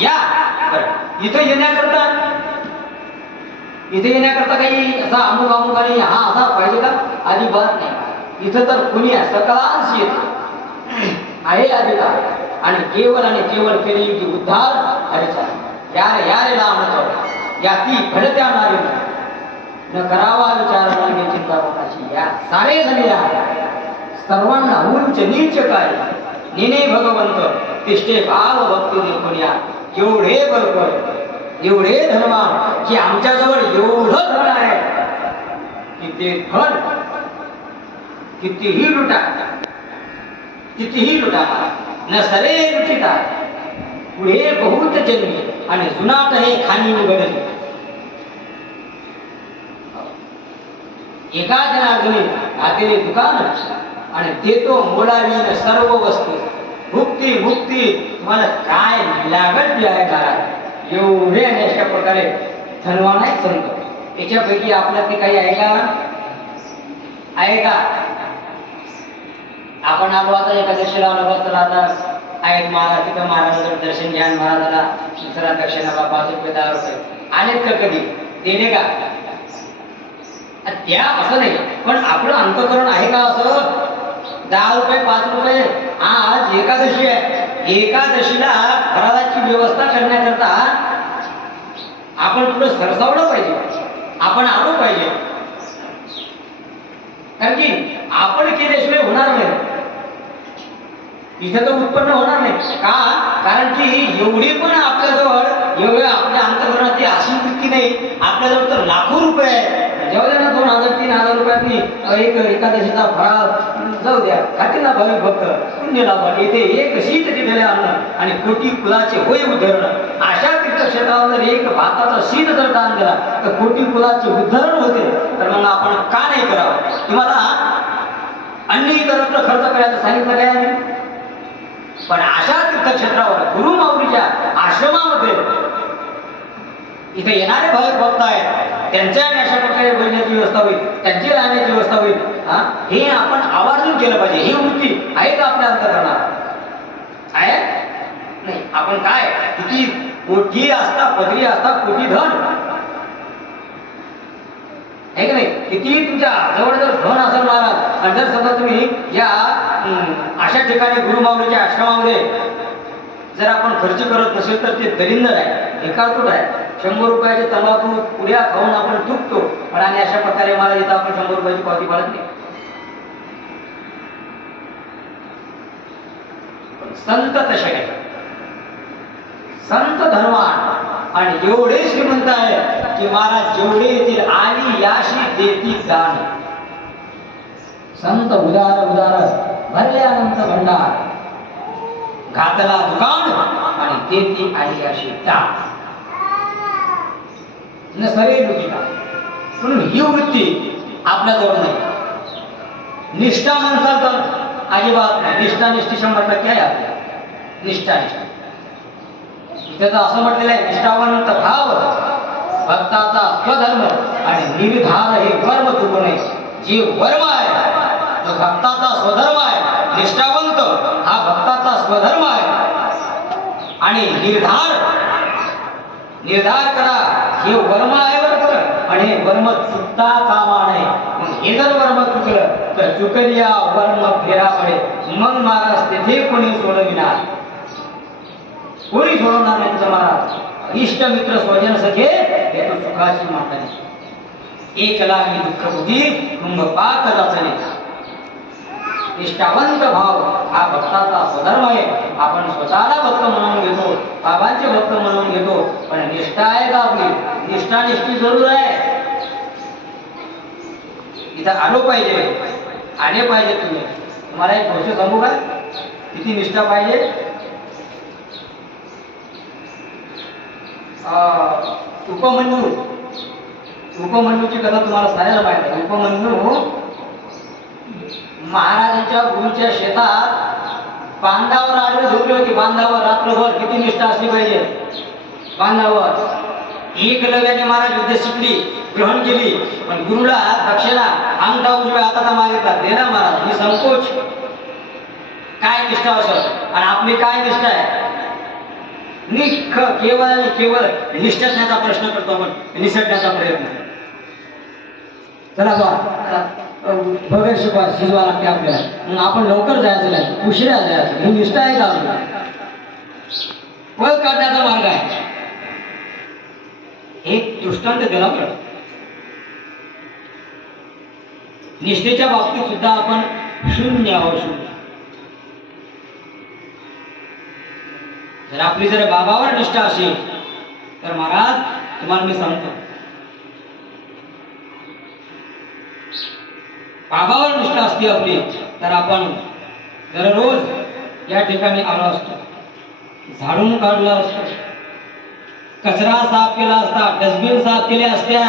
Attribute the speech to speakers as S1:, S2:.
S1: या. इथं येण्याकरता इथे येण्याकरता काही असा अमुक अमुक आणि हा असा पाहिजे का? अजिबात नाही. इथं तर कुणी आहे? सकलांश येत. आहे अधिकार. आणि केवळ आणि केवळ केली की उद्धार हरिचा. यार रे या रे या ती घडत्या नारी न करावा विचार म्हणजे चिंता कोणाची या सारे जण या सर्वांना उंच नीच काय? निने भगवंत तिष्ठे भाव भक्ती देखून एवढे बरोबर एवढे धनवान की आमच्याजवळ एवढं धन आहे की ते धन कितीही लुटा कितीही लुटा न सरे लुटिता. पुढे बहुत जन्मी आणि जुनाट हे खाणी उघडली एका जनार्दनी घातलेले दुकान आणि देतो मोलावीन सर्व वस्तू. मुक्ती मुक्ती तुम्हाला काय लागत आहे घरात? एवढे आणि अशा प्रकारे धनवान आहेत संत. त्याच्यापैकी आपल्या ते काही आहे का आहे का? आपण आलो आता एकादशीला आलो तर आता आहेत महाराज तिथं महाराजांचं दर्शन घ्या महाराजाला दुसरा दक्षिणा पाच रुपये दहा रुपये. आलेत का कधी? देणे का? त्या असं नाही. पण आपलं अंतकरण आहे का असं? दहा रुपये पाच रुपये? आज एकादशी आहे. एकादशीला फराळाची व्यवस्था करण्याकरता आपण पुढे सरसावलं पाहिजे. आपण आलो पाहिजे. कारण की आपण केल्याशिवाय होणार नाही. इथे तर उत्पन्न होणार नाही. का? कारण की एवढी पण आपल्याजवळ एवढ्या आपल्या अंतकरणात ती अशी वृत्ती नाही. आपल्याजवळ तर लाखो रुपये जाऊ द्या ना दोन हजार तीन हजार रुपयातनी. एक एकादशीचा फळा जाऊ द्या. खातील ना भाविक भक्त. पुण्य लाभा येथे एक शीत तिथे अन्न. आणि कोटी कुलाचे होय उद्धरण. अशा तीर्थक्षेत्रावर जर एक भाताचा शीत जर दान दिला तर कोटी कुलाचे उद्धरण होते. तर मग आपण का नाही करावं? तुम्हाला अन्य इतरत्र खर्च करायचं सांगितलं काय आहे पण अशा तीर्थक्षेत्रावर गुरुमाऊलीच्या आश्रमामध्ये इथे येणारे भाविक भक्त आहेत. त्यांच्या अशा प्रकारे बोलण्याची व्यवस्था होईल त्यांची राहण्याची व्यवस्था होईल हा? हे आपण आवर्जून केलं पाहिजे. ही वृत्ती आहे का आपल्या अंतकरणात? आहे? नाही. आपण काय? किती कोटी असता पदरी असता कोटी धन? आहे की नाही? किती तुमच्या जवळ जर धन असेल महाराज आणि जर समजा तुम्ही या अशा ठिकाणी गुरुमाऊलीच्या आश्रमामध्ये जर आपण खर्च करत नसेल तर ते दरिंदर आहे एकातूट आहे. शंभर रुपयाचे तंबाखू पुऱ्या खाऊन आपण चुकतो पण आणि अशा प्रकारे मला इथं आपण शंभर रुपयाची पावती पाळत नाही. संत तसे नाही संत धनवान आणि एवढे श्रीमंत आहे की महाराज जेवढे येतील आली याशी देती दान. संत उदार उदार भरले भंडार. घातला दुकान आणि देती आली याशी दान. न सरे म्हणून ही वृत्ती आपल्याजवळ नाही. निष्ठा म्हणसाल तर अजिबात नाही. निष्ठा निष्ठी शंभर टक्के आहे आपल्या. निष्ठा निष्ठा इथे असं म्हटलेलं आहे निष्ठावंत भाव भक्ताचा स्वधर्म आणि निर्धार हे वर्म चुकणे. जे वर्म आहे जो भक्ताचा स्वधर्म आहे निष्ठावंत हा भक्ताचा स्वधर्म आहे. आणि निर्धार निर्धार करा. हे वर्म आहे बरं खरं आणि हे वर्म चुकता कामा नये. मग हे जर वर्म चुकलं तर चुकलिया वर्म फेराकडे मग महाराज तेथे कोणी सोडविणार कोणी सोडवणार नाही तुझं महाराज? इष्ट मित्र स्वजन सखे हे तो सुखाची माता एक लागी दुःख बुद्धी कुंभ पाक रचने निष्ठावंत भाव हा भक्ताचा स्वधर्म आहे. आपण स्वतःला भक्त म्हणून घेतो बाबांचे भक्त म्हणून घेतो पण निष्ठा आहे का आपली? निष्ठा निष्ठी जरूर आहे. इथं आलो पाहिजे. आले पाहिजे तुम्ही. तुम्हाला एक गोष्ट सांगू का? किती निष्ठा पाहिजे? अं, उपमन्यू. उपमन्यूची कथा तुम्हाला सांगायला पाहिजे. उपमन्यू महाराजांच्या गुरुच्या शेतात बांधावर आडवी झोपली होती. बांधावर रात्रभर किती निष्ठा असली पाहिजे? बांधावर. एक लव्याने महाराज विद्या शिकली ग्रहण केली. पण गुरुला दक्षिणा अंगठा उजव्या हाताचा मागितला. देना महाराज ही संकोच. काय निष्ठा असं? आणि आपली काय निष्ठा आहे? निख केवळ आणि केवळ निष्ठण्याचा प्रश्न करतो आपण. निसटण्याचा प्रयत्न. चला बा आता, शिकवा शिजवा लागते आपल्याला. मग आपण लवकर जायचं नाही. उशिरा जायचं. ही निष्ठा आहे का पळ काढण्याचा मार्ग आहे. एक दृष्टांत दिला निष्ठेच्या बाबतीत सुद्धा आपण शून्य आहोत शून्य. जर आपली जर बाबावर निष्ठा असेल तर महाराज तुम्हाला मी सांगतो. बाबावर निष्ठा असते आपली तर आपण दररोज या ठिकाणी आलो असतो. झाडून काढलं असतं. कचरा साफ केला असता डस्टबिन साफ केल्या असत्या